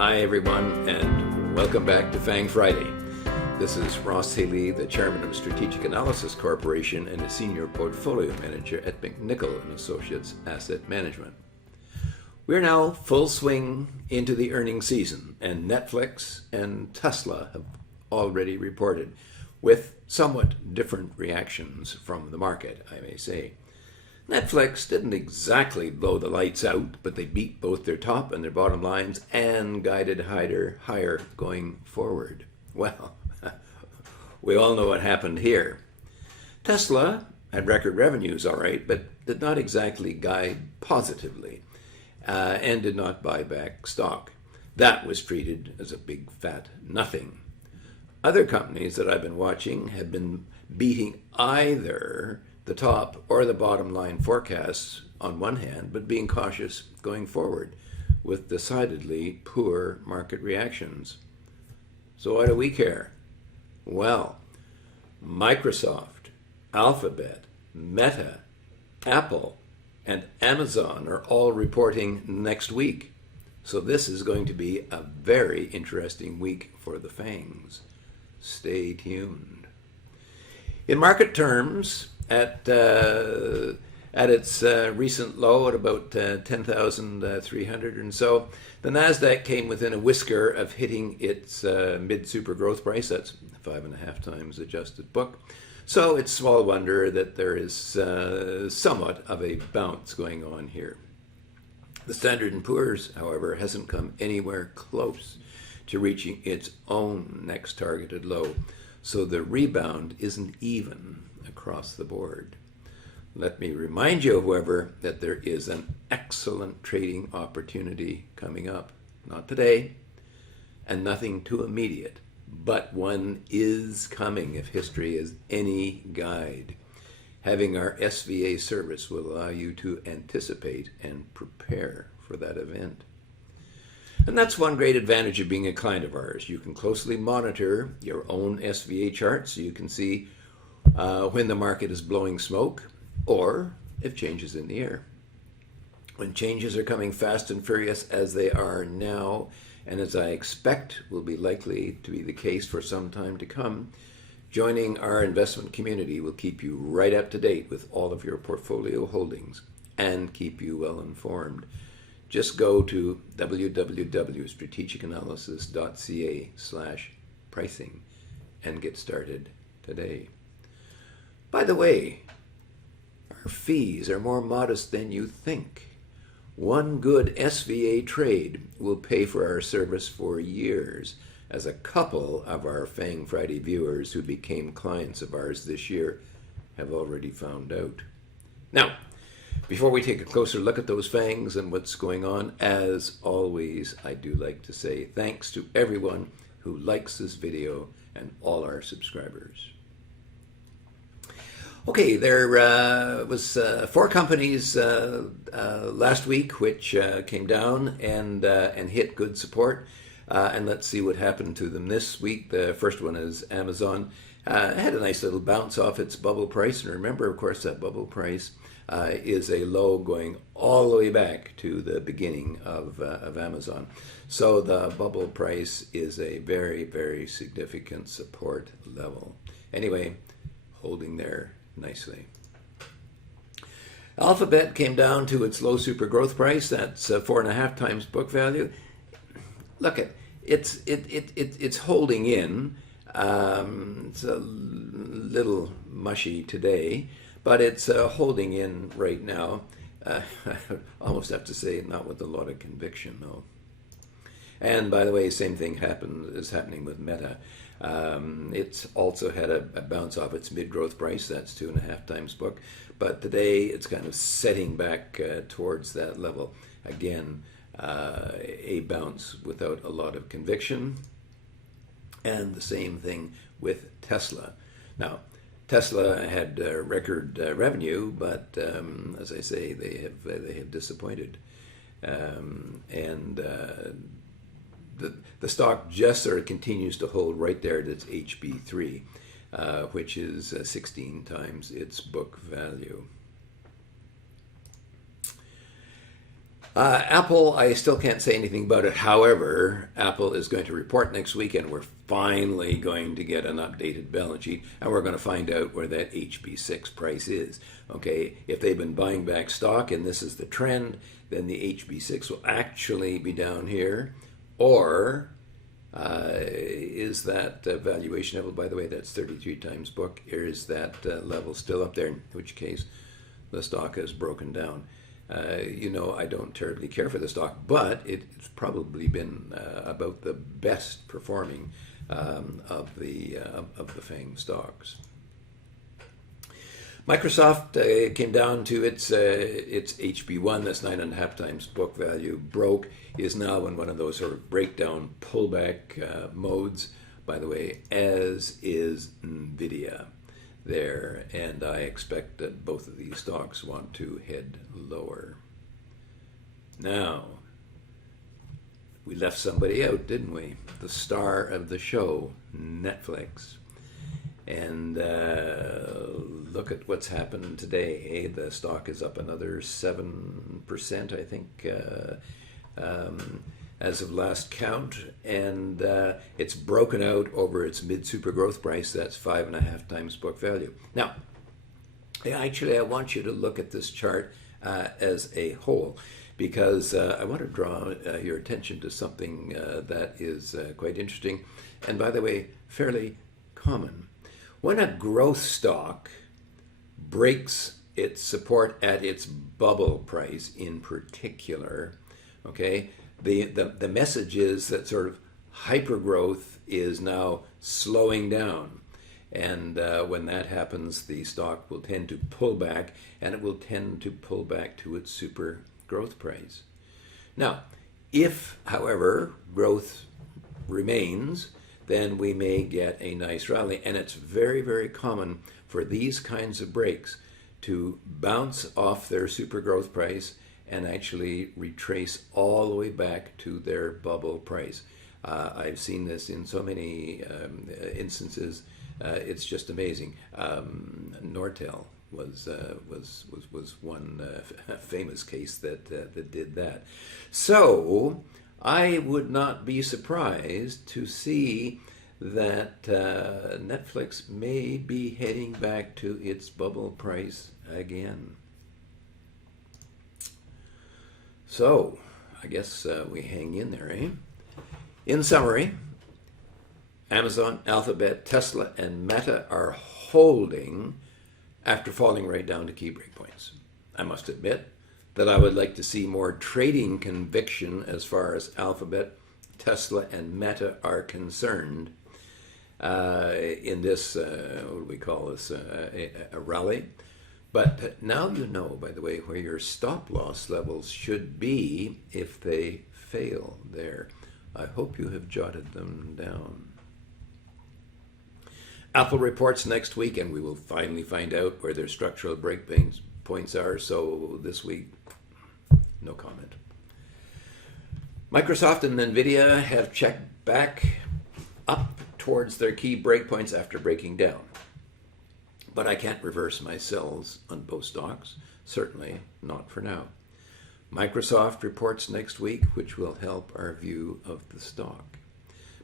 Hi everyone, and welcome back to FANG Friday. This is Ross Haley, the chairman of Strategic Analysis Corporation and a senior portfolio manager at McNichol & Associates Asset Management. We're now full swing into the earnings season, and Netflix and Tesla have already reported, with somewhat different reactions from the market, I may say. Netflix didn't exactly blow the lights out, but they beat both their top and their bottom lines and guided higher going forward. Well, we all know what happened here. Tesla had record revenues, all right, but did not exactly guide positively and did not buy back stock. That was treated as a big fat nothing. Other companies that I've been watching have been beating either the top or the bottom line forecasts on one hand, but being cautious going forward with decidedly poor market reactions. So why do we care? Well, Microsoft, Alphabet, Meta, Apple, and Amazon are all reporting next week. So this is going to be a very interesting week for the FANGs. Stay tuned. In market terms, at its recent low at about 10,300 and so, the Nasdaq came within a whisker of hitting its mid-super growth price. That's 5.5 times adjusted book. So it's small wonder that there is somewhat of a bounce going on here. The Standard & Poor's, however, hasn't come anywhere close to reaching its own next targeted low. So the rebound isn't even across the board. Let me remind you, however, that there is an excellent trading opportunity coming up. Not today, and nothing too immediate, but one is coming if history is any guide. Having our SVA service will allow you to anticipate and prepare for that event. And that's one great advantage of being a client of ours. You can closely monitor your own SVA chart so you can see when the market is blowing smoke or if changes in the air. When changes are coming fast and furious as they are now, and as I expect will be likely to be the case for some time to come, joining our investment community will keep you right up to date with all of your portfolio holdings and keep you well informed. Just go to www.strategicanalysis.ca/pricing and get started today. By the way, our fees are more modest than you think. One good SVA trade will pay for our service for years, as a couple of our FANG Friday viewers who became clients of ours this year have already found out. Now, before we take a closer look at those FANGs and what's going on, as always, I do like to say thanks to everyone who likes this video and all our subscribers. Okay, there was 4 companies last week which came down and hit good support. And let's see what happened to them this week. The first one is Amazon. Had a nice little bounce off its bubble price. And remember, of course, that bubble price is a low going all the way back to the beginning of Amazon. So the bubble price is a very, very significant support level. Anyway, holding there nicely. Alphabet came down to its low super growth price. That's 4.5 times book value. Look at it's holding in. It's a little mushy today, but it's holding in right now. I almost have to say, not with a lot of conviction, though. And by the way, same thing is happening with Meta. It's also had a bounce off its mid-growth price. That's 2.5 times book. But today it's kind of setting back towards that level. Again, a bounce without a lot of conviction. And the same thing with Tesla. Now, Tesla had record revenue, but as I say, they have disappointed. The stock just sort of continues to hold right there at its HB3, which is 16 times its book value. Apple, I still can't say anything about it. However, Apple is going to report next week, and we're finally going to get an updated balance sheet, and we're going to find out where that HB6 price is. Okay, if they've been buying back stock and this is the trend, then the HB6 will actually be down here, or is that valuation level, by the way, that's 33 times book, or is that level still up there, in which case the stock has broken down. I don't terribly care for the stock, but it's probably been about the best performing of the FANG stocks. Microsoft came down to its HB1, that's 9.5 times book value, broke, is now in one of those sort of breakdown pullback modes, by the way, as is NVIDIA there, and I expect that both of these stocks want to head lower. Now, we left somebody out, didn't we? The star of the show, Netflix. And look at what's happened today. The stock is up another 7%, I think, as of last count, and it's broken out over its mid-super growth price. That's 5.5 times book value. Now, actually, I want you to look at this chart as a whole, because I want to draw your attention to something that is quite interesting, and by the way, fairly common. When a growth stock breaks its support at its bubble price in particular, okay, the message is that sort of hypergrowth is now slowing down. And when that happens, the stock will tend to pull back, and it will tend to pull back to its super growth price. Now, if, however, growth remains, then we may get a nice rally. And it's very, very common for these kinds of breaks to bounce off their super growth price and actually retrace all the way back to their bubble price. I've seen this in so many instances. It's just amazing. Nortel was one famous case that did that. So I would not be surprised to see that Netflix may be heading back to its bubble price again. So I guess we hang in there, eh? In summary, Amazon, Alphabet, Tesla, and Meta are holding after falling right down to key breakpoints. I must admit that I would like to see more trading conviction as far as Alphabet, Tesla, and Meta are concerned in this, what do we call this, a rally. But now you know, by the way, where your stop loss levels should be if they fail there. I hope you have jotted them down. Apple reports next week, and we will finally find out where their structural break points are. So this week, no comment. Microsoft and NVIDIA have checked back up towards their key breakpoints after breaking down. But I can't reverse my sells on both stocks, certainly not for now. Microsoft reports next week, which will help our view of the stock.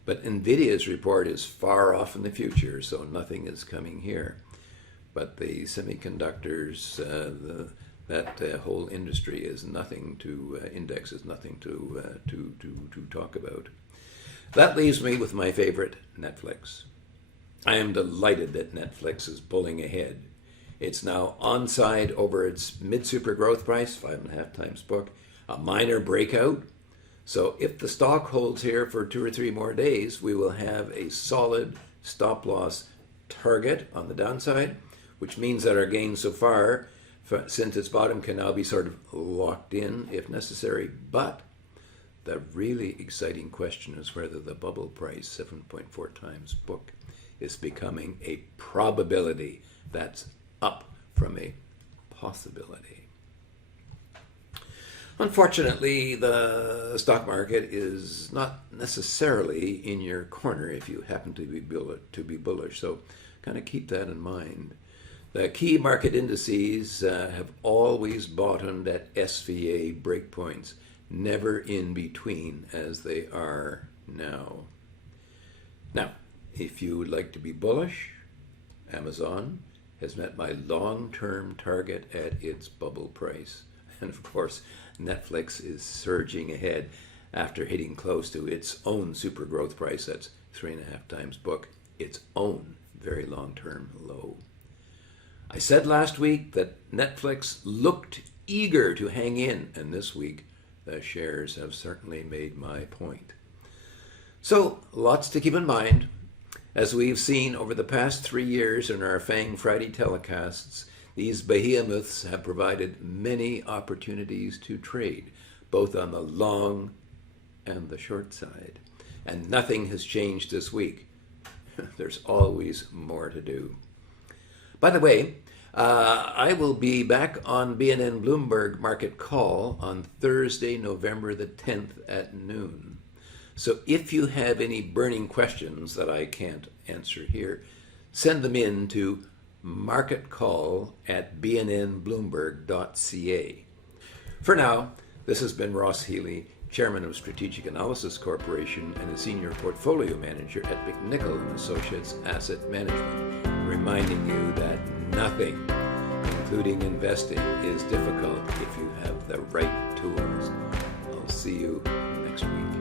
But NVIDIA's report is far off in the future, so nothing is coming here. But the semiconductors, that whole industry is nothing to index, is nothing to talk about. That leaves me with my favorite, Netflix. I am delighted that Netflix is pulling ahead. It's now onside over its mid-super growth price, 5.5 times book, a minor breakout. So if the stock holds here for 2 or 3 more days, we will have a solid stop-loss target on the downside, which means that our gains so far, since its bottom, can now be sort of locked in if necessary. But the really exciting question is whether the bubble price, 7.4 times book, is becoming a probability. That's up from a possibility. Unfortunately, the stock market is not necessarily in your corner if you happen to be bullish. So kind of keep that in mind. The key market indices have always bottomed at SVA breakpoints, never in between as they are now. Now, if you would like to be bullish, Amazon has met my long-term target at its bubble price. And of course, Netflix is surging ahead after hitting close to its own super growth price. That's 3.5 times book, its own very long-term low. I said last week that Netflix looked eager to hang in, and this week the shares have certainly made my point. So, lots to keep in mind. As we've seen over the past 3 years in our FANG Friday telecasts, these behemoths have provided many opportunities to trade, both on the long and the short side. And nothing has changed this week. There's always more to do. By the way, I will be back on BNN Bloomberg Market Call on Thursday, November the 10th at noon. So if you have any burning questions that I can't answer here, send them in to marketcall@bnnbloomberg.ca. For now, this has been Ross Healy, Chairman of Strategic Analysis Corporation and a Senior Portfolio Manager at McNichol & Associates Asset Management, reminding you that nothing, including investing, is difficult if you have the right tools. I'll see you next week.